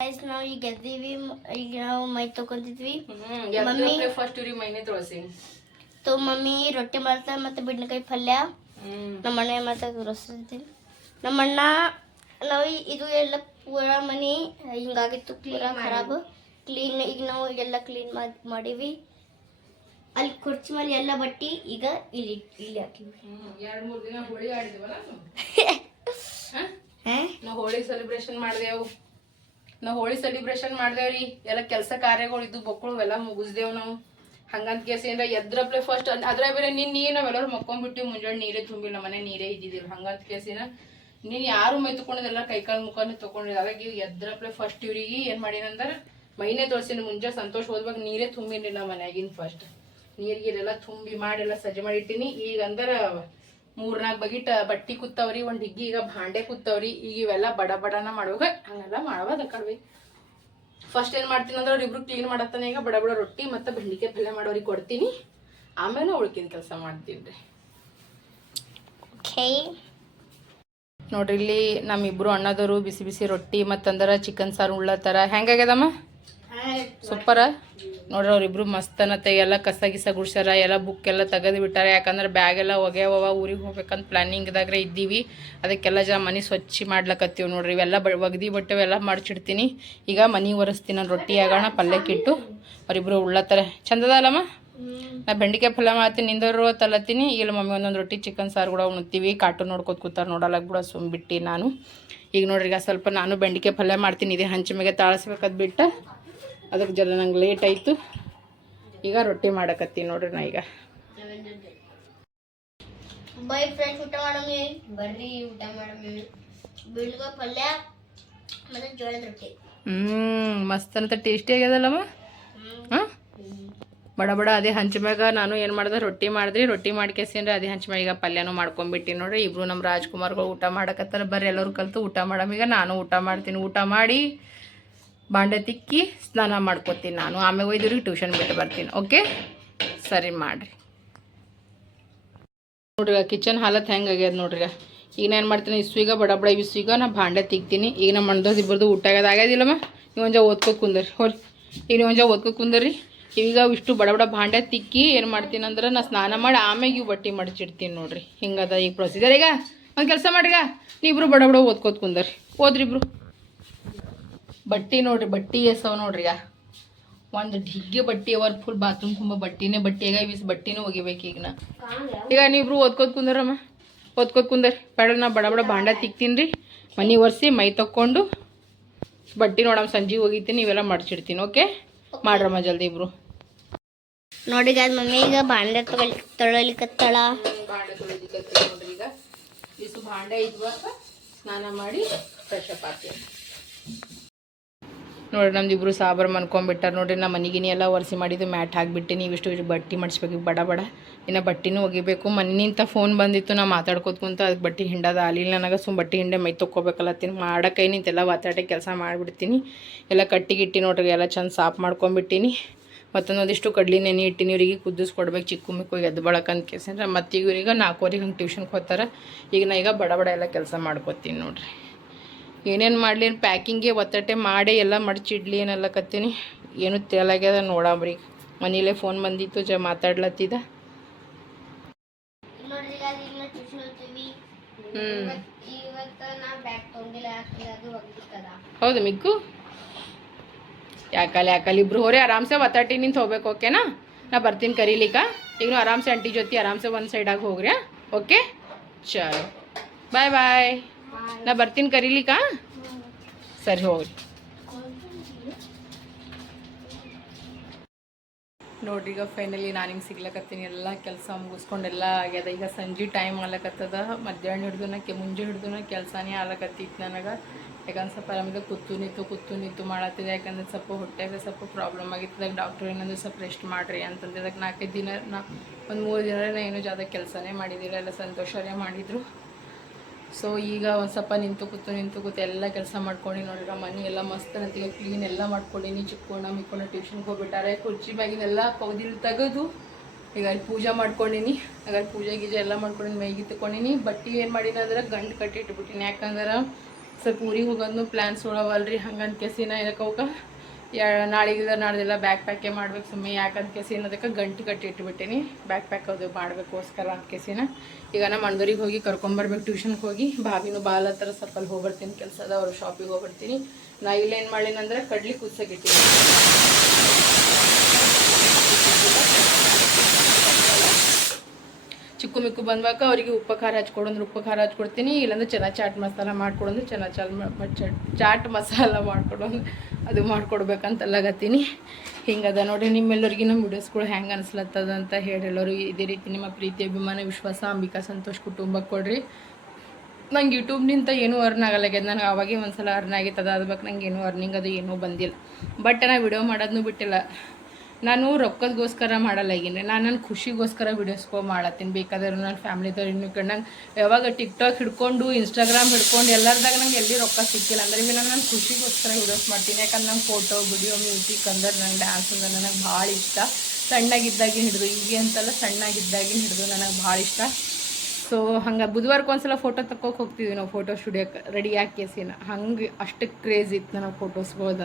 Guys ನಾವು ಈಗ ಗೆದ್ದೀವಿ ಈಗ ನಾವು ಮೈ ತಗೊಂತಿದ್ವಿ ಮಮ್ಮಿ? ಫಸ್ಟ್ ಇವ್ರಿಗೆ ಮೈನೆ ತೊಳಸಿ ತೋ ಮಮ್ಮಿ ರೊಟ್ಟಿ ಮಾಡ್ತಾ ಮತ್ತೆ ಬಿಡ್ನಕಾಯಿ ಪಲ್ಯ. ನಮ್ಮ ಅಣ್ಣ ಮತ್ತೆ ತೋರಿಸ್ತೀನಿ ನಮ್ಮ ಅಣ್ಣ ನಾವು ಈ- ಇದು ಎಲ್ಲ ಪೂರ ಮನೆ ಹಿಂಗಾಗಿತ್ತು ಪೂರ ಖರಾಬ್. ಕ್ಲೀನ್ ಈಗ ನಾವು ಎಲ್ಲ ಕ್ಲೀನ್ ಮಾಡೀವಿ. ಅಲ್ಲಿ ಕುರ್ಚಿ ಮೇಲೆ ಎಲ್ಲ ಬಟ್ಟಿ ಈಗ ಇಲ್ಲಿ ಇಲ್ಲಿ ಹಾಕಿವಿ. ಎರಡ್ ಮೂರ್ ದಿನ ಹೋಳಿ ಆಡಿದ್ವಲ್ಲ? ನಾವು? ಹ? ಹಾ? ನಾವು ಹೋಳಿ ಸೆಲೆಬ್ರೇಷನ್ ಮಾಡ್ದೇವು. ನಾವು ಹೋಳಿ ಸೆಲೆಬ್ರೇಷನ್ ಮಾಡ್ದೇವ್ರಿ ಎಲ್ಲ ಕೆಲಸ ಕಾರ್ಯಗಳು ಇದ್ದು ಬಕ್ಕಳು ಎಲ್ಲ ಮುಗಿಸ್ದೇವ್ ನಾವು. ಹಂಗಂತ ಕೇಸ್ ಏನ್ರ ಎದ್ರಪ್ಲೆ ಫಸ್ಟ್ ಅದ್ರ ಬೇರೆ ನಿನ್ ನೀ ನಾವೆಲ್ಲರೂ ಮಕ್ಕೊಂಡ್ಬಿಟ್ಟು ಮುಂಜಾನೆ ನೀರೇ ತುಂಬಿಲ್ಲ ನಮ್ಮ ಮನೆ ನೀರೇ ಇದ್ದಿದ್ದಿಲ್ಲ. ಹಂಗಂತ ಕೇಸಿನ ನೀನ್ ಯಾರು ಮೈ ತಗೊಂಡಿದ್ದೆಲ್ಲ ಕೈಕಾಲು ಮುಖನೇ ಅವಾಗ ಹಾಗಾಗಿ ಇವ್ ಎದ್ರಪ್ಲೆ ಫಸ್ಟ್ ಇವ್ರಿಗೆ ಏನ್ ಮಾಡಿನಂದ್ರೆ, ಮೈನೆ ತೋರ್ಸಿನ ಮುಂಜಾನೆ ಸಂತೋಷ ಹೋದ್ವಾಗ ನೀರೇ ತುಂಬಿನಿ ನಮ್ಮ ಮನ್ಯಾಗಿನ ಫಸ್ಟ್ ನೀರಿಗೆಲ್ಲ ತುಂಬಿ ಮಾಡಿ ಎಲ್ಲ ಸಜ್ಜೆ ಮಾಡಿಟ್ಟಿನಿ ಈಗ ಅಂದ್ರ ಮೂರ್ನಾಲ್ಕು ಬಗಿಟ್ ಬಟ್ಟಿ ಕುತ್ತವ್ರಿ ಒಂದು ಹಿಗ್ಗಿ ಈಗ ಭಾಂಡೆ ಕುತ್ತವ್ರಿ. ಈಗ ಇವೆಲ್ಲ ಬಡ ಬಡನ ಮಾಡುವಾಗ ಹಂಗೆಲ್ಲ ಮಾಡುವಾಗ ಕಡ್ವಿ ಫಸ್ಟ್ ಏನು ಮಾಡ್ತೀನಿ ಅಂದ್ರೆ ಅವ್ರಿಬ್ರು ಕ್ಲೀನ್ ಮಾಡತ್ತಾನೆ ಈಗ ಬಡ ಬಡ ರೊಟ್ಟಿ ಮತ್ತೆ ಬೆಂಡಿಕಾಯಿ ಪಲ್ಯ ಮಾಡೋರಿಗೆ ಕೊಡ್ತೀನಿ. ಆಮೇಲೆ ಉಳ್ಕಿನ ಕೆಲಸ ಮಾಡ್ತೀನಿ ರೀ. ನೋಡ್ರಿ ಇಲ್ಲಿ ನಮ್ಮಿಬ್ರು ಅಣ್ಣದವರು ಬಿಸಿ ಬಿಸಿ ರೊಟ್ಟಿ ಮತ್ತಂದ್ರೆ ಚಿಕನ್ ಸಾರು ಉಳ್ಳತ್ತಾರ ಹೆಂಗಾಗ್ಯದಮ್ಮ ಸೂಪರ. ನೋಡ್ರಿ ಅವ್ರಿಬ್ರು ಮಸ್ತನತ್ತೆ ಎಲ್ಲ ಕಸ ಗಿಸ ಗುಡ್ಸ್ಯಾರ ಎಲ್ಲ ಬುಕ್ ಎಲ್ಲ ತೆಗೆದು ಬಿಟ್ಟಾರೆ. ಯಾಕಂದ್ರೆ ಬ್ಯಾಗ್ ಎಲ್ಲ ಒಗೆವವ ಊರಿಗೆ ಹೋಗ್ಬೇಕಂತ ಪ್ಲಾನಿಂಗ್ದಾಗ್ರೆ ಇದ್ದೀವಿ. ಅದಕ್ಕೆಲ್ಲ ಜನ ಮನೆ ಸ್ವಚ್ಛ ಮಾಡ್ಲಕತ್ತೀವಿ ನೋಡ್ರಿ. ಇವೆಲ್ಲ ಬ ಒಗ್ದಿ ಎಲ್ಲ ಮಾಡ್ಚಿಡ್ತೀನಿ ಈಗ ಮನೆ ಒರೆಸ್ತೀನಿ ನಾನು ರೊಟ್ಟಿ ಆಗೋಣ ಪಲ್ಯಕ್ಕಿಟ್ಟು ಅವ್ರಿಬ್ರು ಉಳ್ಳತ್ತಾರೆ ಚಂದದಲ್ಲಮ್ಮ ನಾ ಬೆಂಡಿಕಾಯಿ ಪಲ್ಯ ಮಾಡ್ತೀನಿ ನಿಂದವ್ರು ತಲತ್ತೀನಿ. ಈಗ ಮಮ್ಮಿ ಒಂದೊಂದು ರೊಟ್ಟಿ ಚಿಕನ್ ಸಾರು ಕೂಡ ಉಣ್ತೀವಿ. ಕಾರ್ಟೂನ್ ನೋಡ್ಕೊತ ಕೂತಾರೆ ನೋಡಲ್ಲ ಬಿಡ ಸುಮ್ಬಿಟ್ಟು ನಾನು. ಈಗ ನೋಡ್ರಿ ಈಗ ಸ್ವಲ್ಪ ನಾನು ಬೆಂಡಿಕಾಯಿ ಪಲ್ಯ ಮಾಡ್ತೀನಿ. ಇದೇ ಹಂಚ ಮೇಲೆ ತಾಳಿಸ್ಬೇಕದ್ ಬಿಟ್ಟು. ಅದಕ್ಕೆ ಜರ ನಂಗೆ ಲೇಟ್ ಆಯಿತು. ಈಗ ರೊಟ್ಟಿ ಮಾಡಕತ್ತೀನಿ ನೋಡ್ರಿ ನಾ ಈಗ. ಬೈ ಫ್ರೆಂಡ್ಸ್ ಊಟ ಮಾಡಮ್ಮಿ ಬರ್ರಿ ಊಟ ಮಾಡಮ್ಮಿ ಬೀಳ್ಗ ಪಲ್ಯ ಮತ್ತೆ ಜೋಳದ ರೊಟ್ಟಿ. ಹ್ಞೂ ಮಸ್ತ್ ಅಂತ ಟೇಸ್ಟಿ ಆಗ್ಯದಲ್ಲಮ್ಮ? ಹಾಂ ಬಡ ಬಡ ಅದೇ ಹಂಚ ಮ್ಯಾಗ ನಾನು ಏನು ಮಾಡ್ದೆ ರೊಟ್ಟಿ ಮಾಡಿದ್ರಿ ರೊಟ್ಟಿ ಮಾಡ್ಕೇಸಿನ್ರಿ ಅದೇ ಹಂಚ ಮ್ಯಾಗ ಈಗ ಪಲ್ಯನೂ ಮಾಡ್ಕೊಂಬಿಟ್ಟು ನೋಡ್ರಿ. ಇಬ್ರು ನಮ್ಮ ರಾಜ್ಕುಮಾರ್ಗಳು ಊಟ ಮಾಡಕತ್ತಾರ. ಬರ್ರಿ ಎಲ್ಲರೂ ಕಲ್ತು ಊಟ ಮಾಡಮೀಗ ನಾನು ಊಟ ಮಾಡ್ತೀನಿ. ಊಟ ಮಾಡಿ ಬಾಂಡೆ ತಿಕ್ಕಿ ಸ್ನಾನ ಮಾಡ್ಕೊತೀನಿ ನಾನು. ಆಮೇಲೆ ಒಯ್ದಿವ್ರಿಗೆ ಟ್ಯೂಷನ್ ಬಿಟ್ಟು ಬರ್ತೀನಿ. ಓಕೆ ಸರಿ ಮಾಡಿರಿ. ನೋಡ್ರಿ ಕಿಚನ್ ಹಾಲತ್ ಹೆಂಗೆ ಆಗ್ಯದ ನೋಡ್ರಿ. ಈಗ ನಾನು ಏನು ಮಾಡ್ತೀನಿ ಇಸ್ವೀಗ ಬಡ ಬಡ ಇಸ್ವೀಗ ನಾ ಭಾಂಡೆ ತಿಕ್ತೀನಿ. ಈಗ ನಮ್ಮ ಅಣ್ಣದವ್ದು ಇಬ್ಬರದು ಊಟ ಆಗ್ಯದ ಆಗ್ಯದಿಲ್ಲಮ್ಮ. ನೀವು ಒಂಜ ಓದ್ಕೋ ಕುಂದರಿ. ಹೋರಿ. ಈಗ ನೀವು ಒಂಜ ಓದ್ಕೋ ಕುಂದರಿ. ಈಗ ಇಷ್ಟು ಬಡ ಬಡ ಭಾಂಡೆ ತಿಕ್ಕಿ ಏನು ಮಾಡ್ತೀನಿ ಅಂದ್ರೆ ನಾ ಸ್ನಾನ ಮಾಡಿ ಆಮೇಲೆ ಇವು ಬಟ್ಟೆ ಮಡಚಿಡ್ತೀನಿ ನೋಡ್ರಿ. ಹಿಂಗದ ಈಗ ಪ್ರೊಸೀಜರ್ ಈಗ. ಒಂದು ಕೆಲಸ ಮಾಡ್ರಿಗ. ಇಬ್ಬರು ಬಡ ಬಡ ಓದ್ಕೋತ ಕುಂದರಿ. ಓದ್ರಿ ಇಬ್ರು. ಬಟ್ಟೆ ನೋಡ್ರಿ ಬಟ್ಟೆ ಎಸವ ನೋಡ್ರಿ ಈಗ. ಒಂದು ಢಿಗ್ಗೆ ಬಟ್ಟೆ ಅವರ್ ಫುಲ್ ಬಾತ್ರೂಮ್ ತುಂಬ ಬಟ್ಟಿನೇ ಬಟ್ಟೆಗ ಈಗ ಇವಿಸ್ ಬಟ್ಟೆನೂ ಒಗಿಬೇಕು ಈಗ ನಾ ಈಗ ನೀವಿಬ್ರು ಓದ್ಕೋತ ಕುಂದರಮ್ಮ ಓದ್ಕೋತ ಕುಂದರ್. ಬೇಡ ನಾ ಬಡ ಬಡ ಬಾಂಡ ತಿಕ್ತೀನಿ ರೀ ಮನೆ ಒರೆಸಿ ಮೈ ತಕ್ಕೊಂಡು ಬಟ್ಟೆ ನೋಡಮ್ಮ ಸಂಜೆ ಹೋಗಿತೀನಿ ಇವೆಲ್ಲ ಮಡ್ಚಿಡ್ತೀನಿ ಓಕೆ? ಮಾಡ್ರಮ್ಮ ಜಲ್ದಿ ಇಬ್ರು. ನೋಡಿ ಗಾದ್ ಮಮ್ಮಿ ಈಗ ಬಾಂಡೆ ತೊಗೊಳ್ ಬಾಂಡ ತೊಳೆದಿಕತ್ತೀನಿ ನೋಡ್ರಿ ಈಗ. ಇದ್ವಾಗ ಸ್ನಾನ ಮಾಡಿ ಫ್ರೆಶ್ ಅಪ್ ಆಗ್ತೀನಿ. ನೋಡ್ರಿ, ನಮ್ದು ಸಾಬರ್ ಮನ್ಕೊಂಬಿಟ್ಟಾರ ನೋಡ್ರಿ ನಮ್ಮ ಮನೆಗಿನಿ ಎಲ್ಲ ಒರೆಸಿ ಮಾಡಿದ್ದು ಮ್ಯಾಟ್ ಹಾಕಿಬಿಟ್ಟು ನೀವು ಇಷ್ಟು ಬಟ್ಟೆ ಮಡಿಸ್ಬೇಕು ಬಡ ಬಡ. ಇನ್ನು ಬಟ್ಟೆನೂ ಒಗಿಬೇಕು. ಮನೆಯಿಂದ ಫೋನ್ ಬಂದಿತ್ತು, ನಾ ಮಾತಾಡ್ಕೋತ ಕುಂತ ಅದಕ್ಕೆ ಬಟ್ಟೆ ಹಿಂಡದ ಆಲಿಲ್ಲ ನನಗೆ. ಸುಮ್ಮ ಬಟ್ಟೆ ಹಿಂಡೆ ಮೈ ತೊಗೋಬೇಕಲ್ಲ ತಿನ್ ಮಾಡೋಕೈ ನಿಂತೆಲ್ಲ ಒತ್ತಾಟೆ ಕೆಲಸ ಮಾಡಿಬಿಡ್ತೀನಿ. ಎಲ್ಲ ಕಟ್ಟಿಗಿಟ್ಟಿ ನೋಡ್ರಿ, ಎಲ್ಲ ಚಂದ ಸಾಫ್ ಮಾಡ್ಕೊಂಬಿಟ್ಟಿನಿ. ಮತ್ತೊಂದಿಷ್ಟು ಕಡ್ಲಿ ನೆನೆ ಇಟ್ಟಿನಿ, ಇವರಿಗೆ ಕುದಿಸ್ಕೊಡ್ಬೇಕು, ಚಿಕ್ಕು ಮಿಕ್ಕು ಎದ್ದು ಬಳಕಂತ ಕೇಸಂದ್ರೆ ಮತ್ತೀಗ ಇವ್ರಿಗೆ ನಾಲ್ಕುವರೆಗೆ ಹಂಗೆ ಟ್ಯೂಷನ್ಗೆ ಹೋಗ್ತಾರೆ. ಈಗ ನಾ ಈಗ ಬಡ ಬಡ ಎಲ್ಲ ಕೆಲಸ ಮಾಡ್ಕೊತೀನಿ ನೋಡ್ರಿ. ಏನೇನು ಮಾಡಲಿ ಪ್ಯಾಕಿಂಗೇ ಒತ್ತಟೆ ಮಾಡಿ ಎಲ್ಲ ಮಡಚಿಡ್ಲಿ ಏನೆಲ್ಲ ಕತ್ತೀನಿ ಏನು ತೇಲಾಗ್ಯದ ನೋಡಾಮ್ರಿ. ಮನೇಲೆ ಫೋನ್ ಬಂದಿತ್ತು ಜ ಮಾತಾಡ್ಲತ್ತಿದ. ಹೌದು ಮಿಕ್ಕು. ಯಾಕಲ್ಲ ಯಾಕಲ್ಲ ಇಬ್ರು ಹೋರಿ ಆರಾಮ್ಸೆ ಒತ್ತಾಟಿ ನಿಂತ ಹೋಗ್ಬೇಕು ಓಕೆನಾ ನಾ? ಬರ್ತೀನಿ ಕರೀಲಿಕ್ಕ ಈಗ ಆರಾಮ್ಸೆ ಆಂಟಿ ಜೊತೆ ಆರಾಮ್ಸೆ ಒಂದು ಸೈಡಾಗಿ ಹೋಗ್ರಿ ಓಕೆ ಚಲೋ. ಬಾಯ್ ಬಾಯ್ ನಾ ಬರ್ತೀನಿ ಕರೀಲಿಕ್ಕ? ಸರಿ ಹೋಗ್ರಿ. ನೋಡ್ರಿ, ಈಗ ಫೈನಲಿ ನಾನು ಹಿಂಗೆ ಸಿಗ್ಲಕತ್ತೀನಿ. ಎಲ್ಲ ಕೆಲಸ ಮುಗಿಸ್ಕೊಂಡೆಲ್ಲ ಆಗ್ಯದ. ಈಗ ಸಂಜೆ ಟೈಮ್ ಆಗ್ಲಕತ್ತದ. ಮಧ್ಯಾಹ್ನ ಹಿಡ್ದು ಕೆ ಮುಂಜೆ ಹಿಡ್ದು ಕೆಲಸನೇ ಆಗ್ಲಕತ್ತಿತ್ತು ನನಗೆ. ಯಾಕಂದ್ರೆ ಸ್ವಲ್ಪ ನಮಗೆ ಕೂತು ನಿಂತು ಕೂತು ನಿಂತು ಮಾಡತ್ತಿದೆ. ಯಾಕಂದ್ರೆ ಸ್ವಲ್ಪ ಹೊಟ್ಟೆಗೆ ಸ್ವಲ್ಪ ಪ್ರಾಬ್ಲಮ್ ಆಗಿತ್ತು. ಡಾಕ್ಟ್ರ್ ಏನಂದ್ರೆ ಸ್ವಲ್ಪ ರೆಸ್ಟ್ ಮಾಡಿರಿ ಅಂತಂದಿದಾಗ ನಾಲ್ಕೈದು ದಿನ, ನಾ ಒಂದು ಮೂರು ದಿನ ಏನು ಜಾದ ಕೆಲಸನೇ ಮಾಡಿದ್ದೀರ ಎಲ್ಲ ಸಂತೋಷನೇ ಮಾಡಿದರು. ಸೊ ಈಗ ಒಂದು ಸ್ವಲ್ಪ ನಿಂತು ಕೂತು ನಿಂತು ಕೂತು ಎಲ್ಲ ಕೆಲಸ ಮಾಡ್ಕೊಂಡು ನೋಡ್ರಿ ಮನೆ ಎಲ್ಲ ಮಸ್ತ್ ಅಂತೀಗ ಕ್ಲೀನ್ ಎಲ್ಲ ಮಾಡ್ಕೊಂಡಿನಿ. ಚಿಕ್ಕೋಣ, ಮಿಕ್ಕೋಣ ಟ್ಯೂಷನ್ಗೆ ಹೋಗ್ಬಿಟ್ಟಾರೆ. ಕುರ್ಚಿ ಮ್ಯಾಗಿನೆಲ್ಲ ಪೌದಿಲ್ ತೆಗೆದು ಈಗ ಅಲ್ಲಿ ಪೂಜೆ ಮಾಡ್ಕೊಂಡಿನಿ. ಈಗ ಅಲ್ಲಿ ಪೂಜೆ ಗೀಜೆ ಎಲ್ಲ ಮಾಡ್ಕೊಂಡಿನಿ ಮೈಗೆ ತಗೊಂಡಿನಿ ಬಟ್ಟೆ ಏನು ಮಾಡಿನ ಅಂದ್ರೆ ಗಂಡು ಕಟ್ಟಿ ಇಟ್ಬಿಟ್ಟಿನಿ ಯಾಕಂದ್ರೆ ಸ್ವಲ್ಪ ಊರಿಗೆ ಹೋಗೋದು ಪ್ಲ್ಯಾನ್ಸ್ ಉಳವಲ್ರಿ. ಹಂಗಂತ ಕೆಸಿನ ಇರೋಕೆ ಅವಕ್ಕೆ ಯಾ ನಾಳೆಗಿದ ನಾಳೆದೆಲ್ಲ ಬ್ಯಾಗ್ ಪ್ಯಾಕೇ ಮಾಡ್ಬೇಕು ಸುಮ್ಮನೆ ಯಾಕಂತ ಕೇಸಿನ ಅದಕ್ಕೆ ಗಂಟು ಕಟ್ಟಿ ಇಟ್ಬಿಟ್ಟಿನಿ. ಬ್ಯಾಕ್ ಪ್ಯಾಕ್ ಅದು ಮಾಡಬೇಕೋಸ್ಕರ ಅಂತ ಕೆಸಿನ. ಈಗ ನಾನು ಮಂಡೂರಿಗೆ ಹೋಗಿ ಕರ್ಕೊಂಬರ್ಬೇಕು ಟ್ಯೂಷನ್ಗೆ ಹೋಗಿ. ಭಾವಿನೂ ಬಾಲ ಹತ್ರ ಸ್ವಲ್ಪ ಅಲ್ಲಿ ಹೋಗ್ಬರ್ತೀನಿ, ಕೆಲಸ ಅದ ಅವ್ರ ಶಾಪಿಗೆ ಹೋಗ್ಬರ್ತೀನಿ. ನಾ ಇಲ್ಲೇನು ಮಾಡಿನಂದ್ರೆ ಕಡ್ಲಿ ಕುದ್ಸಕ್ಕಿಟ್ಟಿನಿ ಚಿಕ್ಕು ಮಿಕ್ಕು ಬಂದಾಗ ಅವರಿಗೆ ಉಪ್ಪು ಖಾರ ಹಚ್ಕೊಡಂದ್ರೆ ಉಪ್ಪು ಖಾರ ಹಚ್ಕೊಡ್ತೀನಿ, ಇಲ್ಲಾಂದ್ರೆ ಚೆನ್ನಾಗಿ ಚಾಟ್ ಮಸಾಲ ಮಾಡ್ಕೊಡಂದ್ರೆ ಚೆನ್ನಾಗಿ ಚಾಲ್ ಚಟ್- ಮಸಾಲ ಮಾಡ್ಕೊಡೋದು ಅದು ಮಾಡ್ಕೊಡ್ಬೇಕಂತ ಅಲ್ಲಗತ್ತೀನಿ ಹಿಂಗದ ನೋಡಿ, ನಿಮ್ಮೆಲ್ಲರಿಗೆ ನಮ್ಮ ವಿಡಿಯೋಸ್ಗಳು ಹೆಂಗೆ ಅನಿಸ್ಲತ್ತದ ಅಂತ ಹೇಳಿ ಇದೇ ರೀತಿ ನಿಮ್ಮ ಪ್ರೀತಿ, ಅಭಿಮಾನ, ವಿಶ್ವಾಸ, ಅಂಬಿಕಾ, ಸಂತೋಷ್ ಕುಟುಂಬಕ್ಕೆ ಕೊಡ್ರಿ. ನಂಗೆ ಯೂಟ್ಯೂಬ್ನಿಂದ ಏನೂ ಅರ್ನ್ ಆಗಲ್ಲಾಗ್ಯದ. ನನಗೆ ಅವಾಗೇ ಒಂದ್ಸಲ ಅರ್ನ್ ಆಗಿತ್ತು ಬಗ್ಗೆ ನಂಗೆ ಏನೂ ಅರ್ನಿಂಗ್ ಅದು ಏನೂ ಬಂದಿಲ್ಲ. ಬಟ್ ನಾ ವಿಡಿಯೋ ಮಾಡೋದನ್ನು ಬಿಟ್ಟಿಲ್ಲ. ನಾನು ರೊಕ್ಕದಗೋಸ್ಕರ ಮಾಡಲ್ಲಾಗಿನಿ ನಾನು ನನ್ನ ಖುಷಿಗೋಸ್ಕರ ವೀಡಿಯೋಸ್ಕೋ ಮಾಡತ್ತೀನಿ. ಬೇಕಾದ್ರೆ ನನ್ನ ಫ್ಯಾಮ್ಲಿದವ್ರು ಇನ್ನೂ ನಂಗೆ ಯಾವಾಗ ಟಿಕ್ಟಾಕ್ ಹಿಡ್ಕೊಂಡು ಇನ್ಸ್ಟಾಗ್ರಾಮ್ ಹಿಡ್ಕೊಂಡು ಎಲ್ಲರದಾಗ ನಂಗೆ ಎಲ್ಲಿ ರೊಕ್ಕ ಸಿಕ್ಕಿಲ್ಲ ಅಂದ್ರೆ ಬಿ ನಾನು ನನ್ನ ಖುಷಿಗೋಸ್ಕರ ವೀಡಿಯೋಸ್ ಮಾಡ್ತೀನಿ. ಯಾಕಂದ್ರೆ ನಂಗೆ ಫೋಟೋ ವಿಡಿಯೋ ಮ್ಯೂಸಿಕ್ ಅಂದ್ರೆ ನಂಗೆ ಡ್ಯಾನ್ಸ್ ಅಂದ್ರೆ ನನಗೆ ಭಾಳ ಇಷ್ಟ. ಸಣ್ಣಗಿದ್ದಾಗಿನ ಹಿಡಿದು ಈಗ ಅಂತಲ್ಲ ಸಣ್ಣಗಿದ್ದಾಗಿನ ಹಿಡಿದು ನನಗೆ ಭಾಳ ಇಷ್ಟ. ಸೊ ಹಂಗೆ ಬುಧವಾರಕ್ಕೆ ಒಂದ್ಸಲ ಫೋಟೋ ತಕ್ಕೋಕೆ ಹೋಗ್ತಿದ್ವಿ ನಾವು ಫೋಟೋ ಸ್ಟುಡಿಯೋಕ್ಕೆ ರೆಡಿ ಕೇಸಿನ ಹಂಗೆ ಅಷ್ಟು ಕ್ರೇಜ್ ಇತ್ತು ನನಗೆ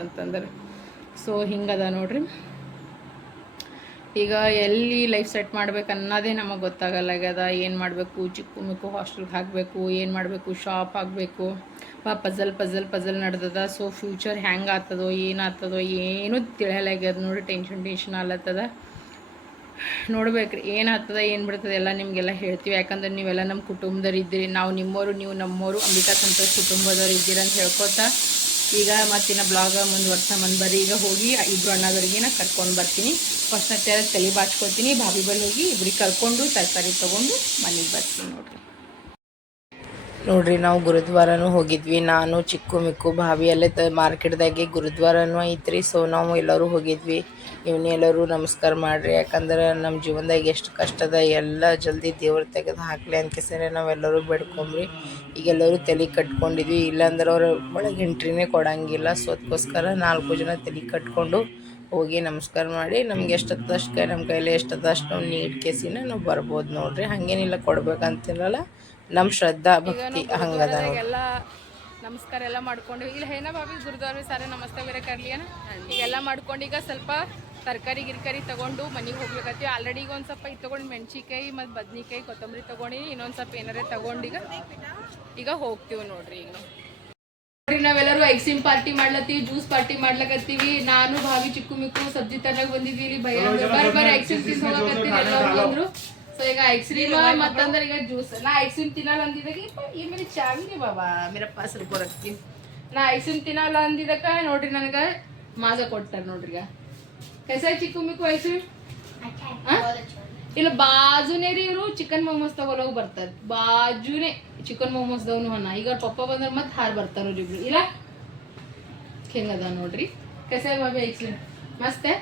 ಅಂತಂದ್ರೆ. ಸೊ ಹಿಂಗದ ನೋಡ್ರಿ. ಈಗ ಎಲ್ಲಿ ಲೈಫ್ ಸೆಟ್ ಮಾಡ್ಬೇಕು ಅನ್ನೋದೇ ನಮಗೆ ಗೊತ್ತಾಗಲ್ಲಾಗ್ಯದ ಏನು ಮಾಡಬೇಕು? ಚಿಕ್ಕ ಮಿಕ್ಕು ಹಾಸ್ಟೆಲ್ಗೆ ಹಾಕಬೇಕು, ಏನು ಮಾಡಬೇಕು? ಶಾಪ್ ಆಗಬೇಕು ಬಾ ಪಜಲ್ ಪಜಲ್ ಪಜಲ್ ನಡೆದದ. ಸೊ ಫ್ಯೂಚರ್ ಹೆಂಗೆ ಆಗ್ತದೋ ಏನಾಗ್ತದೋ ಏನೂ ತಿಳಿಯಲಾಗ್ಯದ ನೋಡಿ ಟೆನ್ಷನ್ ಟೆನ್ಷನ್ ಆಲತ್ತದ ನೋಡ್ಬೇಕ್ರಿ ಏನಾಗ್ತದ ಏನು ಬಿಡ್ತದೆ, ಎಲ್ಲ ನಿಮಗೆಲ್ಲ ಹೇಳ್ತೀವಿ. ಯಾಕಂದ್ರೆ ನೀವೆಲ್ಲ ನಮ್ಮ ಕುಟುಂಬದವ್ರು ಇದ್ದೀರಿ ನಾವು ನಿಮ್ಮವರು ನೀವು ನಮ್ಮವರು ಅಂಬಿಕಾ ಸಂತೋಷ್ ಕುಟುಂಬದವ್ರು ಇದ್ದೀರಿ ಅಂತ ಹೇಳ್ಕೊತಾ ಈಗ ಮತ್ತಿನ ಬ್ಲಾಗ ಮುಂದುವರ್ಸ ಮಂದ್ ಬರ್ರಿ. ಈಗ ಹೋಗಿ ಇಬ್ರು ಅಣ್ಣದವ್ರಿಗೆ ನಾ ಕರ್ಕೊಂಡು ಬರ್ತೀನಿ. ಫಸ್ಟ್ ತೆರೆ ತಲೆ ಬಾಚ್ಕೊತೀನಿ. ಬಾವಿ ಬಳಿ ಹೋಗಿ ಇಬ್ರಿಗೆ ಕರ್ಕೊಂಡು ತರಕಾರಿ ತೊಗೊಂಡು ಮನೆಗೆ ಬರ್ತೀನಿ ನೋಡ್ರಿ. ನೋಡ್ರಿ, ನಾವು ಗುರುದ್ವಾರನೂ ಹೋಗಿದ್ವಿ. ನಾನು, ಚಿಕ್ಕು, ಮಿಕ್ಕು, ಭಾವಿ ಅಲ್ಲೇ ತ ಮಾರ್ಕೆಟ್ದಾಗೆ ಗುರುದ್ವಾರನೂ ಐತ್ರಿ. ಸೊ ನಾವು ಎಲ್ಲರೂ ಹೋಗಿದ್ವಿ. ಇವನ್ನ ಎಲ್ಲರೂ ನಮಸ್ಕಾರ ಮಾಡ್ರಿ. ಯಾಕಂದ್ರೆ ನಮ್ಮ ಜೀವನದಾಗ ಎಷ್ಟು ಕಷ್ಟದ, ಎಲ್ಲ ಜಲ್ದಿ ದೇವ್ರ ತೆಗೆದು ಹಾಕ್ಲಿ ಅಂತ ಸರಿ ನಾವೆಲ್ಲರೂ ಬೇಡ್ಕೊಂಬ್ರಿ. ಈಗೆಲ್ಲರೂ ತಲೆ ಕಟ್ಕೊಂಡಿದ್ವಿ. ಇಲ್ಲಾಂದ್ರೆ ಅವ್ರ ಒಳಗೆ ಎಂಟ್ರಿನೇ ಕೊಡಂಗಿಲ್ಲ. ಸೊ ಅದಕ್ಕೋಸ್ಕರ ನಾಲ್ಕು ಜನ ತಲೆ ಕಟ್ಕೊಂಡು ಹೋಗಿ ನಮಸ್ಕಾರ ಮಾಡಿ, ನಮ್ಗೆ ಕೈ ನಮ್ಮ ಕೈಲಿ ಎಷ್ಟತ್ತಷ್ಟು ನಾವು ನೀಟ್ ಕೇಸಿನ ನಾವು ಬರ್ಬೋದು ನೋಡ್ರಿ. ಹಾಗೇನಿಲ್ಲ, ಕೊಡ್ಬೇಕಂತಿರಲ್ಲ. ನಮ್ಮ ಶ್ರದ್ಧಾ ಭಕ್ತಿ ಹಂಗದ ಎಲ್ಲ ನಮಸ್ಕಾರ ಎಲ್ಲ ಮಾಡ್ಕೊಂಡು ಇಲ್ಲಿ ಹೇನ ಬಾಬಿ ಗುರುದ್ವಾರ ಸಾರೆ ನಮಸ್ತೆ ಬೇರೆ ಕರ್ಲಿಯನ ಈಗೆಲ್ಲ ಮಾಡ್ಕೊಂಡು ಈಗ ಸ್ವಲ್ಪ ತರಕಾರಿ ಗಿರ್ಕಾರಿ ತಗೊಂಡು ಮನೆಗೆ ಹೋಗ್ಬೇಕತ್ತೀವಿ. ಆಲ್ರೆಡಿ ಈಗ ಒಂದು ಸ್ವಲ್ಪ ಇದು ತೊಗೊಂಡು ಮೆಣಸಿಕಾಯಿ ಮತ್ತು ಬದ್ನಿಕಾಯಿ ಕೊತ್ತಂಬರಿ ತೊಗೊಂಡು ಇನ್ನೊಂದು ಸ್ವಲ್ಪ ಏನಾರೇ ತಗೊಂಡು ಈಗ ಈಗ ಹೋಗ್ತೀವಿ ನೋಡ್ರಿ ಈಗ. ನೋಡ್ರಿ ನಾವೆಲ್ಲರೂ ಐಸ್ಕ್ರೀಮ್ ಪಾರ್ಟಿ ಮಾಡ್ಲತ್ತೀವಿ ಜ್ಯೂಸ್ ಪಾರ್ಟಿ ಮಾಡ್ಲಕತ್ತೀವಿ. ನಾನು ಭಾವಿ ಚಿಕ್ಕು ಮಿಕ್ಕು ಸಬ್ಜಿ ತರಕ್ ಬಂದಿದ್ವಿ ಇಲ್ಲಿ ಭಯ ಬರ್ ಬರ್ ಐಸ್ಕ್ರೀಮ್ ತಿನ್ ಹೋಗಕತ್ತೀವಿ ಎಲ್ಲರೂ ಬಂದ್ರು. ಈಗ ಐಸ್ ಕ್ರೀಮ್ ಮತ್ತಂದ್ರೆ ಈಗ ಜ್ಯೂಸ್ ನಾ ಐಸ್ ಕ್ರೀಮ್ ತಿನ್ನಲ್ಲ ಅಂದಿದಾಗ ಈ ಮೇಲೆ ಚಾಂಗಿ ಬಾಬಾ ಮೇರಪ್ಪ ಪಾಸಲ್ ಕೊರಕ್ಕೆ ನಾ ಐಸ್ ಕ್ರೀಮ್ ತಿನ್ನಲ್ಲ ಅಂದಿದಕ್ಕ ನೋಡ್ರಿ ನನಗೆ ಮಾಜ ಕೊಡ್ತಾರೆ ನೋಡ್ರಿ ಈಗ. ಕೈಸ ಚಿಕ್ಕು ಮಿಕ್ಕು ಐಸ್ ಕ್ರೀಮ್ ಇಲ್ಲ ಬಾಜುನೇ ರೀ ಇವರು ಚಿಕನ್ ಮೊಮೋಸ್ ತಗೊಳೋಗಿ ಬರ್ತಾರ ಬಾಜುನೇ ಚಿಕನ್ ಮೊಮೋಸ್ ದವನು ಅನ್ನ ಈಗ ಅವ್ರ ಪಪ್ಪ ಬಂದ್ರೆ ಮತ್ತೆ ಹಾರ್ ಬರ್ತಾರ ಇಬ್ರು. ಇಲ್ಲ? ಹೆಂಗದ ನೋಡ್ರಿ. ಕೈಸ ಬಾಬಿ ಐಸ್ ಕ್ರೀಮ್ मस्त है?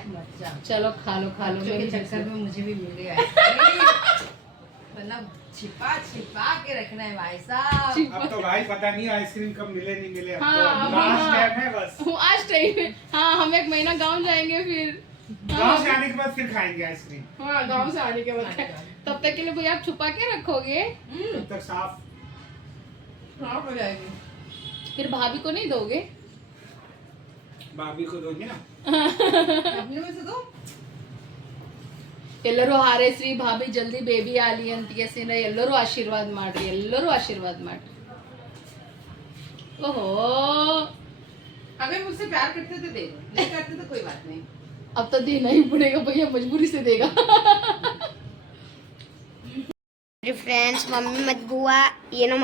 चलो खा लो खा लो मैं भी चक्कर में मुझे भी मिल गया मतलब छिपा छिपा के रखना है भाई साहब। अब तो भाई पता नहीं आइसक्रीम कब मिले नहीं मिले। अब हाँ, तो लास्ट हाँ। टाइम है बस। आज टाइम है। हाँ हम एक महीना गाँव जाएँगे फिर। गाँव से आने के बाद फिर खाएँगे आइसक्रीम। हाँ गाँव से आने के बाद तब तक के लिए भैया आप छुपा के रखोगे? तब तक साफ़। खराब हो जाएगी। फिर भाभी को नहीं दोगे? भाभी को दोगे ना अपने में से दो ಎಲ್ಲರೂ ಹಾರೈಸ್ರಿ ಭಾಬಿ ಜಲ್ದಿ ಬೇಬಿ ಆಲಿ ಅಂತ ಕೇಸಿನ ಎಲ್ಲರೂ ಆಶೀರ್ವಾದ ಮಾಡ್ರಿ ಎಲ್ಲರೂ ಆಶೀರ್ವಾದ ಮಾಡ್ರಿ ಓಹೋ अगर मुझसे प्यार करते तो दे दो नहीं करते तो कोई बात नहीं अब तो देना ही पड़ेगा भैया मजबूरी से देगा फ्रेंड्स मम्मी मत बुआ ये ना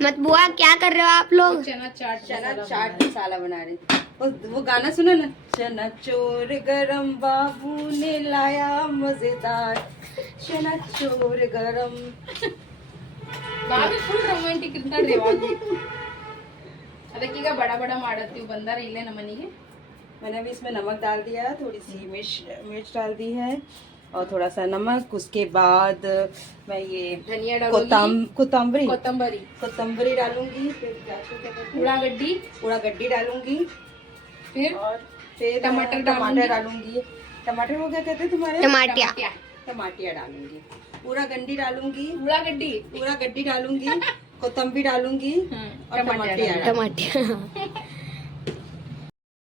मार लगता है मम्मी मत बुआ क्या कर रहे हो आप लोग चना चाट चना चाट मसाला बना रहे वो वो गाना सुनो ना चना चोर गरम बाबू ने लाया मजेदार चना चोर गरम ಭಾವಿ ಫುಲ್ ರೊಮ್ಯಾಂಟಿಕ್ ಇರ್ತಾಳ್ರಿ ಯಾವಾಗ್ಲೂ ಅದಕ್ಕೀಗ ಬಡ ಬಡ ಮಾಡತ್ತೀವಿ ಬಂದಾರ ಇಲ್ಲೇ ನಮ್ಮ ಮನೆಗೆ मैंने भी इसमें नमक डाल दिया थोड़ी सी मिर्च मिर्च डाल दी है और थोड़ा सा नमक उसके बाद मैं ये धनिया कोतम्बरी कोतम्बरी कोतम्बरी डालूँगी फिर उड़ा गड्डी उड़ा गड्डी डालूँगी। फिर और फिर टमाटर टमाटर डालूँगी। टमाटर को क्या कहते हैं तुम्हारे? टमाटिया। टमाटिया। डालूँगी। पूरा गंडी डालूँगी। पूरा गड्डी पूरा गड्डी डालूँगी। कोतम्बी डालूँगी हम्म, और टमाटिया टमाटिया।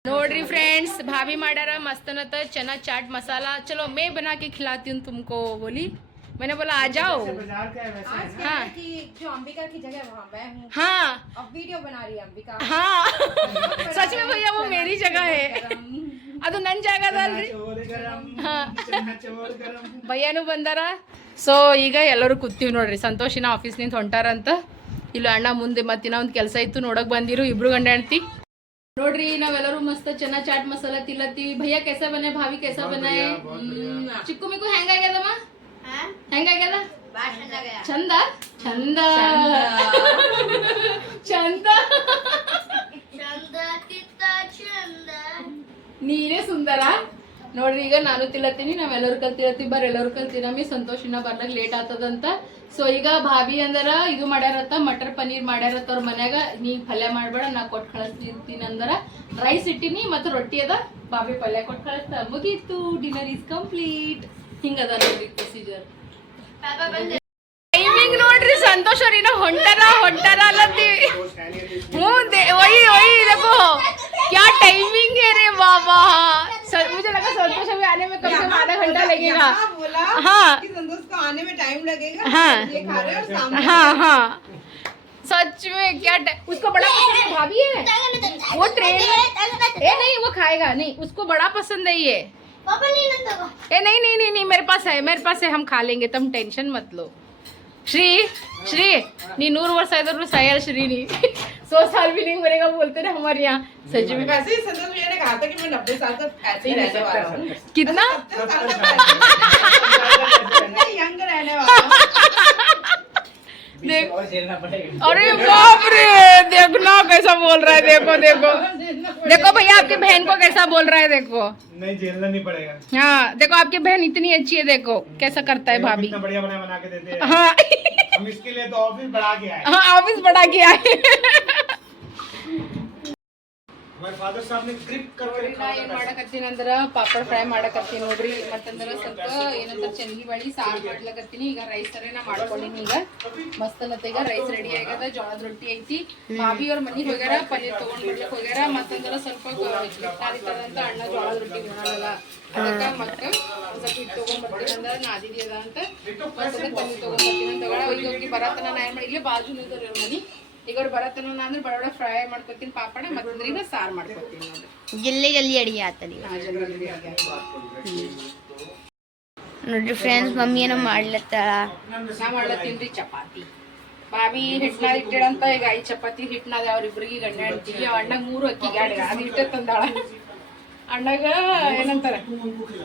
ನೋಡ್ರಿ ಫ್ರೆಂಡ್ಸ್ ಭಾವಿ ಮಾಡ್ಯಾರ, ಮಸ್ತನತ ಚೆನ್ನಾಗಿ ಚಾಟ್ ಮಸಾಲಾ. ಚಲೋ, ಮೇ ಬನಾ के खिलाती ಬೋಲಿ तुमको बोली मैंने बोला आ जाओ हाँ की जो ಜಗಾ की ಅದು ನನ್ನ ಜಾಗದಲ್ರಿ ಭಯ್ಯನು ಬಂದಾರ. ಸೊ ಈಗ ಎಲ್ಲರೂ ಕೂತೀವಿ ನೋಡ್ರಿ. ಸಂತೋಷಿನ ಆಫೀಸ್ ಆಫೀಸ್ನಿಂದ ಹೊಂಟಾರಂತ. ಇಲ್ಲ ಅಣ್ಣ ಮುಂದೆ ಮತ್ತಿನ ಒಂದು ಕೆಲಸ ಇತ್ತು ನೋಡಕ್ ಬಂದಿರು. ಇಬ್ರು ಗಂಡ ಹೆಂಡ್ತಿ. ನೋಡ್ರಿ ನಾವೆಲ್ಲರೂ ಮಸ್ತ್ ಚೆನ್ನಾಗಿ ಚಾಟ್ ಮಸಾಲ ತಿಲ್ಲತ್ತೀವಿ. ಭಯ್ಯ ಕೆಸ ಬನೆ ಭಾವಿ ಕೆಸ ಬನಾಯೆ ಹ್ಮ್. ಚಿಕ್ಕು ಮಿಕ್ಕು ಹೆಂಗಾಗ್ಯದಮ್ಮ? ಹೆಂಗಾಗ್ಯದ? ಚಂದ? ಚಂದ. ಚಂದ. ಚಂದ. ತಿತ್ತ ಚಂದ. ನೀನೇ ಸುಂದರ? ನೋಡ್ರಿ, ಈಗ ನಾನು ತಿಲತ್ತೀನಿ ನಾವೆಲ್ಲರೂ ಕಲ್ ಬರ್ರಿ, ಎಲ್ಲರೂ ಕಲ್ ತಿನ್ನಮ್ಮಿ ಸಂತೋಷಿನ ಲೇಟ್ ಆತದಂತ ಸೊ ಈಗ ಭಾವಿ ಅಂದರ ಇದು ಮಾಡ್ಯಾರತ್ತ, ಮಟರ್ ಪನ್ನೀರ್ ಮಾಡ್ಯಾರತ್ತ ಅವ್ರ ಮನ್ಯಾಗ. ನೀ ಪಲ್ಯ ಮಾಡಬೇಡ, ನಾ ಕೊಟ್ಟು ಕಳಿಸ್ತಿರ್ತೀನಿ ಅಂದರ. ರೈಸ್ ಇಟ್ಟಿನಿ ಮತ್ತು ರೊಟ್ಟಿ ಅದ ಭಾವಿ ಪಲ್ಯ ಕೊಟ್ಟು ಕಳಿಸ್ತ. ಮುಗೀತು ಡಿನ್ನರ್ ಈಸ್ ಕಂಪ್ಲೀಟ್ ಹಿಂಗದ ನೋಡ್ರಿ ಪ್ರೊಸೀಜರ್ ಟೈಮಿಂಗ್ ನೋಡ್ರಿ, ಸಂತೋಷ ಅವ್ರ ಇನ್ನ ಹೊಂಟಾರ ಹೊಂಟಾರ ಅಲ್ಲತ್ತೀವಿ ಹ್ಞೂ ಒಯ್ ಒಯ್, ಇದಕ್ಕೂ. ಯಾ ಟೈಮಿಂಗ್ ಏರಿ? आने में कम से कम आधा घंटा लगेगा हाँ आने में टाइम लगेगा हाँ हाँ हाँ सच में क्या उसको बड़ा पसंद है भाभी है वो ट्रेन में ए नहीं वो खाएगा नहीं उसको बड़ा पसंद है ये ए नहीं नहीं नहीं नहीं मेरे पास है मेरे पास है हम खा लेंगे तुम टेंशन मत लो श्री श्री नी नूर वर्ष आए तो सायर श्री नी सौ साल भी नहीं मरेगा बोलते ना हमारे यहाँ सच में वैसे ही संतोष भैया ने कहा था कि मैं नब्बे साल तक ऐसे ही रहने वाला हूँ कितना यंग रहने वाला हूँ देख अरे बाप रे देखना कैसा बोल रहा है देखो देखो। देखो भैया आपकी बहन को कैसा बोल रहा है देखो। नहीं झेलना नहीं पड़ेगा। हाँ देखो आपकी बहन इतनी अच्छी है देखो कैसा करता है भाभी। इतना बढ़िया बना बना के देते हैं। हाँ। हम इसके लिए तो ऑफ़िस बढ़ा के आए। हाँ ऑफ़िस बढ़ा के है ನಾ ಏನ್ ಅಂದ್ರ ಪಾಪಡ್ ಫ್ರೈ ಮಾಡಕತ್ತೀನಿ ನೋಡ್ರಿ. ಮತ್ತಂದ್ರ ಸ್ವಲ್ಪ ಏನಂತ ಚಂದಿ ಬಳಿ ಸಾರು ಮಾಡ್ಲಕತ್ತೀನಿ. ಈಗ ರೈಸ್ ಅರೆ ನಾ ಮಾಡ್ಕೊಂಡಿನಿ ಈಗ. ಮಸ್ತ್ ಈಗ ರೈಸ್ ರೆಡಿ ಆಗ್ಯದ ಜೋಳದ ರೊಟ್ಟಿ ಐತಿ. ಬಾಬಿ ಅವ್ರ ಮನಿಗ್ ಹೋಗ್ಯಾರ ಪನ್ನೀರ್ ತಗೊಂಡ್ ಬರ್ಲಕ್ ಹೋಗ್ಯಾರ. ಮತ್ತಂದ್ರ ಸ್ವಲ್ಪ ಅಣ್ಣ ಜೋಳದ ರೊಟ್ಟಿ ಮಾಡಲ್ಲ ಅದಕ್ಕ ಮತ್ತ ಸ್ವಲ್ಪ ಹಿಟ್ ತಗೊಂಡ್ ಬರ್ತೀನಿ ಅಂದ್ರ ನಾದಿದಿ ಅದ ಅಂತ. ಪನ್ನೀರ್ ತಗೊಂಡ್ ನಾ ಏನ್ ಮಾಡಿ ಬಾಜು ಮನಿ. ಈಗ ಅವ್ರು ಬರತನ ಅಂದ್ರೆ ಬಡಬಡ ಫ್ರೈ ಮಾಡ್ಕೊತೀನಿ ಪಾಪಡ ಮತ್ತಂದ್ರೆ ಈಗ ಸಾರು ಮಾಡ್ಕೊತೀನಿ ಜಲ್ದಿ ಜಲ್ದಿ ಅಡಿಗೆ ಆತಲ್ಲಿ. ನೋಡ್ರಿ ಫ್ರೆಂಡ್ಸ್ ಮಮ್ಮಿ ಏನೋ ಮಾಡ್ಲತ್ತಾಳ ನಾ ಮಾಡ್ಲತ್ತೀನ್ರಿ ಚಪಾತಿ. ಬಾಬಿ ಹಿಟ್ನಾದ ಇಟ್ಟಿಡಂತ ಈಗ ಐದು ಚಪಾತಿ ಹಿಟ್ನಾದ ಅವ್ರಿಬ್ರಿಗೆ ಗಂಡ ಹೆಂಡ್ತಿಗೆ ಅವ್ ಅಣ್ಣಗ್ ಮೂರು ಅಕ್ಕಿ ಗಾಡಿ ಅದು ಹಿಟ್ಟ ತಂದಾಳ. ಅಣ್ಣಗ ಏನಂತಾರೆ?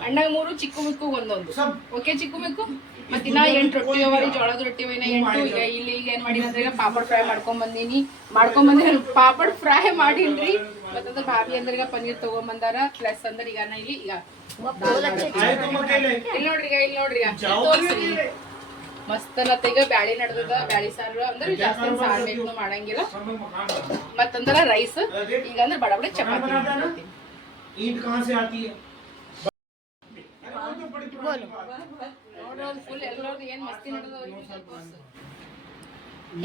ಅಣ್ಣಗ ಮೂರು ಚಿಕ್ಕು ಮಿಕ್ಕು ಒಂದೊಂದು. ಓಕೆ ಚಿಕ್ಕು ಮಿಕ್ಕು? ಮತ್ತಿನ್ನ ಎಂಟು ರೊಟ್ಟಿ ಅವರಿ ಜೋಳದ ರೊಟ್ಟಿ ಅವ ಇನ್ನ ಎಂಟು ಈಗ ಇಲ್ಲಿ ಈಗ ಏನ್ ಮಾಡಿನ ಅಂದ್ರೆ ಈಗ ಪಾಪಡ್ ಫ್ರೈ ಮಾಡ್ಕೊಂಡ್ ಬಂದೀನಿ ಮಾಡ್ಕೊಂಡ್ ಬಂದಿನಿ ಪಾಪಡ್ ಫ್ರೈ ಮಾಡಿನ್ರಿ ಮತ್ತಂದ್ರ ಭಾಬಿ ಅಂದ್ರೆ ಈಗ ಪನ್ನೀರ್ ತಗೊಂಡ್ ಬಂದಾರ ಪ್ಲಸ್ ಅಂದ್ರೆ ಈಗ ನಾ ಇಲ್ಲಿ ಈಗ आए तुम अकेले ಇಲ್ಲಿ ನೋಡ್ರಿ ಈಗ ಇಲ್ಲಿ ನೋಡ್ರಿ ಈಗ ತೋರ್ಸ್ರಿ ಇಲ್ಲಿ. ಮಸ್ತ್ ಅನ್ನತ್ತ ಈಗ ಬ್ಯಾಳಿ ನಡ್ದದ ಬ್ಯಾಳಿ ಸಾರು ಅಂದ್ರೆ ಜಾಸ್ತಿ ಸಾರು ಬೇಕು ಮಾಡಂಗಿಲ್ಲ हम लोग मकान बनाते हैं। ಮತ್ತಂದ್ರ ರೈಸ್ ಈಗ ಅಂದ್ರೆ ಬಡ ಬಡ ಚಪಾತಿ ಮಾಡ್ಕೊತೀನಿ. ईंट कहाँ से आती है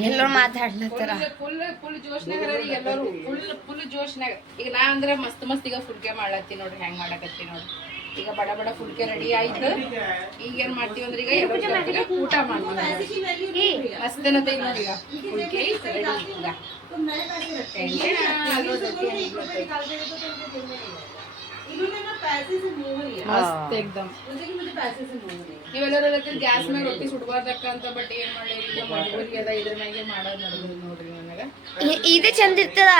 ಎಲ್ಲರೂ ಮಾತಾಡ್ಲತ್ತಾರ ಫುಲ್ ಫುಲ್ ಜೋಶ್ನಾಗ ಎಲ್ಲರೂ ಫುಲ್ ಫುಲ್ ಜೋಶ್ನಾಗ ಈಗ ನಾ ಅಂದ್ರೆ ಮಸ್ತ್ ಮಸ್ತ್ ಈಗ ಫುಲ್ಕೆ ಮಾಡ್ಲತ್ತೀನಿ ನೋಡ್ರಿ ಹೆಂಗ್ ಮಾಡಕತ್ತೀನಿ ನೋಡ್ರಿ. ಈಗ ಬಡ ಬಡ ಫುಲ್ಕೆ ರೆಡಿ ಆಯ್ತು. ಈಗ ಏನ್ ಮಾಡ್ತೀವಿ ಅಂದ್ರೆ ಈಗ ಊಟ ಮಾಡ್ತೀವಿ. ಮಸ್ತ್ ಏನತ್ತೆ ನೋಡಿ ಈಗ. ಫುಲ್ಕೆ ರೆಡಿ ಈಗ. ನೋಡ್ರಿ ಇದು ಚಂದ ಇರ್ತದ?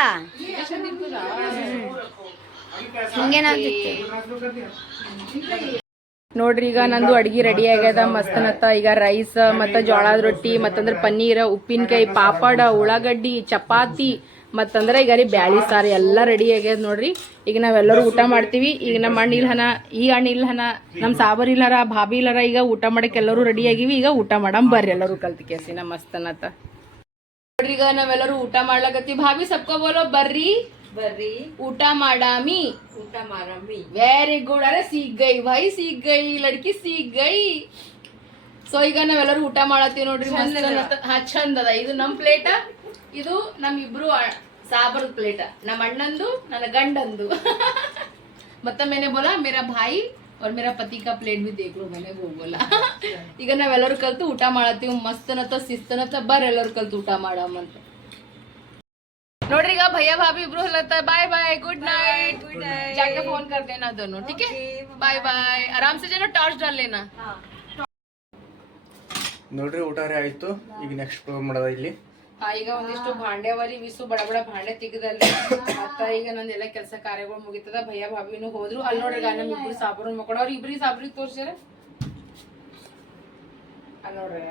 ನೋಡ್ರಿ ಈಗ ನಂದು ಅಡ್ಗಿ ರೆಡಿ ಆಗ್ಯದ ಮಸ್ತನತ್ತ ಈಗ ರೈಸ್ ಮತ್ತು ಜೋಳದ ರೊಟ್ಟಿ ಮತ್ತಂದ್ರೆ ಪನ್ನೀರ್ ಉಪ್ಪಿನಕಾಯಿ ಪಾಪಡ ಉಳ್ಳಾಗಡ್ಡಿ ಚಪಾತಿ ಮತ್ತಂದ್ರೆ ಈಗ ರೀ ಬ್ಯಾಳಿ ಸಾರು ಎಲ್ಲ ರೆಡಿ ಆಗ್ಯದ ನೋಡ್ರಿ. ಈಗ ನಾವೆಲ್ಲರೂ ಊಟ ಮಾಡ್ತೀವಿ. ಈಗ ನಮ್ಮ ಅಣ್ಣ ಇಲ್ಹನ ಈ ಅಣ್ಣ ಇಲ್ಹನ ನಮ್ಮ ಸಾಬರ್ ಇಲ್ಲರ ಭಾಬಿ ಇಲ್ಲಾರ ಈಗ ಊಟ ಮಾಡಕ್ಕೆ ಎಲ್ಲರೂ ರೆಡಿ ಆಗಿವಿ. ಈಗ ಊಟ ಮಾಡಮ್ ಬರ್ರಿ ಎಲ್ಲರೂ ಕಲ್ತಿ ಕೇಸಿ ನಮ್ಮ ಮಸ್ತನತ ನೋಡ್ರಿ ಈಗ ನಾವೆಲ್ಲರೂ ಊಟ ಮಾಡ್ಲಕತ್ತೀವಿ. ಭಾಬಿ ಸಬ್ಕೊ ಬೋಲೋ ಬರ್ರಿ. ಬರ್ರಿ. ಊಟ ಮಾಡಾಮಿ. ಊಟ ಮಾಡಾಮಿ. ವೆರಿ ಗುಡ್ ಅರೆ ಸಿಗ್ಗೈ ಭಾಯ್ ಸಿಗ್ಗೈ ಲಡ್ಕಿ ಸಿಗ್ಗೈ ಸೊ ಈಗ ನಾವೆಲ್ಲರೂ ಊಟ ಮಾಡತ್ತೀವಿ ನೋಡ್ರಿ ಹಾ ಚಂದದ ಇದು ನಮ್ಮ ಪ್ಲೇಟ ಇದು ನಮ್ ಇಬ್ರು ಸಾಬರದ ಪ್ಲೇಟ ನಮ್ಮ ಅಣ್ಣಂದು ನನ್ನ ಗಂಡಂದು ಮತ್ತೆ ಮೇನೆ ಬೋಲಾ ಮೇರಾ ಭಾಯಿ और मेरा पति का प्लेट भी देख लो मैंने वो बोला ಈಗ ನಾವೆಲ್ಲರೂ ಕಲ್ತು ಊಟ ಮಾಡತ್ತೀವಿ ಮಸ್ತನತ್ತ ಶಿಸ್ತನತ್ತ ಬರ್ ಎಲ್ಲರೂ ಕಲ್ತು ಊಟ ಮಾಡಮ್ಮಂತ ನೋಡ್ರಿ ಈಗ ಭಯ್ಯ ಭಾಭಿ ಇಬ್ರು ಹೊಲತ್ತ ಬಾಯ್ ಬಾಯ್ ಗುಡ್ ನೈಟ್ जाके फोन कर देना दोनों ठीक है बाय बाय आराम से जाना टॉर्च डाल लेना ನೋಡ್ರಿ ಊಟ ರೀ ಆಯ್ತು ಈಗ ನೆಕ್ಸ್ಟ್ ಮಾಡೋದ ಇಲ್ಲಿ ಆ, ಈಗ ಒಂದಿಷ್ಟು ಭಾಂಡೆವರಿ ವಿಸು ಬಡ ಬಡ ಭಾಂಡೆ ತೆಗೆದಲ್ಲಿ. ಮತ್ತ ಈಗ ನಂದೆಲ್ಲ ಕೆಲಸ ಕಾರ್ಯಗಳು ಮುಗಿತದ ಭಯ ಭಾಬಿನೂ ಹೋದ್ರು. ಅಲ್ಲಿ ನೋಡ್ರಿ ಈಗ ನಮ್ ಇಬ್ರು ಸಾಬ್ರು ಮಕ್ಕಳು ಅವ್ರ ಇಬ್ರಿಗೆ ಸಾಬ್ರಿಗೆ ತೋರ್ಸ್ಯಾರ? ಅಲ್ಲಿ ನೋಡ್ರಿ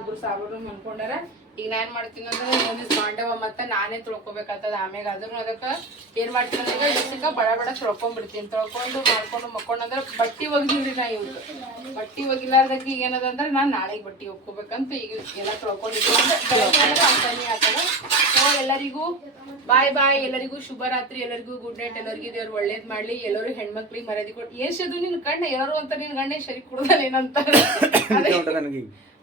ಇಬ್ರು ಸಾಬ್ರು ಮನ್ಕೊಂಡಾರ. ಈಗ ನಾ ಏನ್ ಮಾಡ್ತೀನಿ ಅಂದ್ರೆ ಒಂದಿಷ್ಟು ಮಾಡವ ಮತ್ತೆ ನಾನೇ ತೊಳ್ಕೊಬೇಕಾಗ್ತದ ಆಮ್ಯಾಗ. ಅದ್ರ ಅದಕ್ಕ ಏನ್ ಮಾಡ್ತೀನಿ ಅಂದ್ರೆ ಬಿಸಿಕ ಬಡ ಬಡ ತೊಳ್ಕೊಂಡ್ಬಿಡ್ತೀನಿ ತೊಳ್ಕೊಂಡು ಮಾಡ್ಕೊಂಡು ಮಕ್ಕೊಂಡು ಅಂದ್ರೆ ಬಟ್ಟಿ ಒಗಿದ್ರಿ ನಾ ಇವ್ರು ಬಟ್ಟಿ ಒಗಿಲಾರ್ದಕ್ಕೆ ಈಗ ಏನದ ಅಂದ್ರೆ ನಾನ್ ನಾಳೆಗೆ ಬಟ್ಟಿ ಒಕ್ಕೋಬೇಕಂತ ಈಗ ಎಲ್ಲ ತೊಳ್ಕೊಂಡಿದ್ದೀನಿ. ಆಗ್ತದ ಸೊ ಎಲ್ಲರಿಗೂ ಬಾಯ್ ಬಾಯ್. ಎಲ್ಲರಿಗೂ ಶುಭರಾತ್ರಿ ಎಲ್ಲರಿಗೂ ಗುಡ್ ನೈಟ್. ಎಲ್ಲರಿಗೂ ದೇವ್ರು ಒಳ್ಳೇದ್ ಮಾಡ್ಲಿ. ಎಲ್ಲರೂ ಹೆಣ್ಮಕ್ಳಿಗೆ ಮರ್ಯಾದೆ ಕೊಟ್ಟು ಏಷದು ನಿನ್ ಕಣ್ಣ ಎಲ್ಲರೂ ಅಂತ ನಿನ್ ಗಂಡ ಶರಿ ಕುಡ್ದನೇನಂತ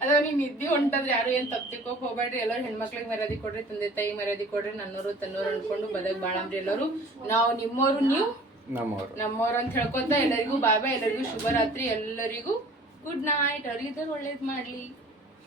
ನನಗೆ ನೀನ್ ನಿದ್ದೆ ಹೊಂಟಂದ್ರೆ ಯಾರು ಏನ್ ತಪ್ಪಿಕೋಕ್ ಹೋಗ್ಬೇಡ್ರಿ. ಎಲ್ಲರೂ ಹೆಣ್ಮಕ್ಳಿಗೆ ಮರ್ಯಾದಿ ಕೊಡ್ರಿ ತಂದೆ ತಾಯಿ ಮರ್ಯಾದೆ ಕೊಡ್ರಿ ನನ್ನೋರು ತನ್ನೋರು ಅನ್ಕೊಂಡು ಬದಕ್ ಬಾಳಂಬ್ರಿ ಎಲ್ಲರೂ. ನಾವು ನಿಮ್ಮೋರು ನೀವು ನಮ್ಮವರು ನಮ್ಮವ್ರು ಅಂತ ಹೇಳ್ಕೊತ ಎಲ್ಲರಿಗೂ ಬಾಬಾ ಬಾಯ್ ಎಲ್ಲರಿಗೂ ಶುಭರಾತ್ರಿ ಎಲ್ಲರಿಗೂ ಗುಡ್ ನೈಟ್ ಅವ್ರಿಗೆ ಒಳ್ಳೇದ್ ಮಾಡ್ಲಿ.